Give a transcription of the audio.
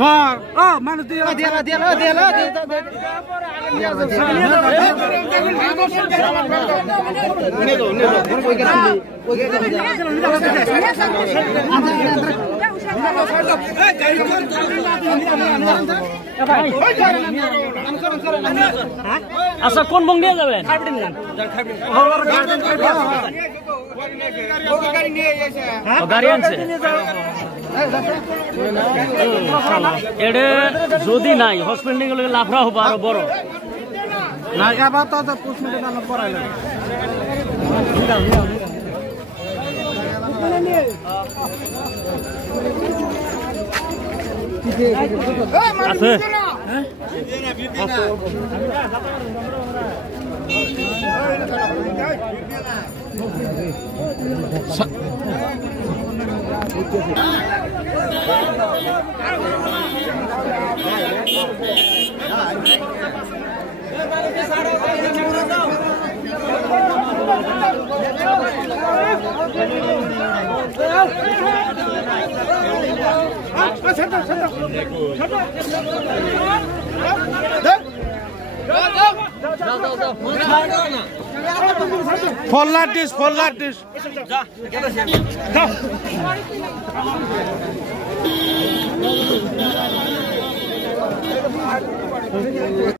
ধর ও মানুষ দিয়ে আচ্ছা কোন বং নিয়ে যাবেন গাড়ি আনছে এটা যদি নাই হসপিটালে গেলে লাফড়া হবো আরো বড় না এবার তো 5 মিনিট আলো পড়াইলো আছে ফল্লার ডিশ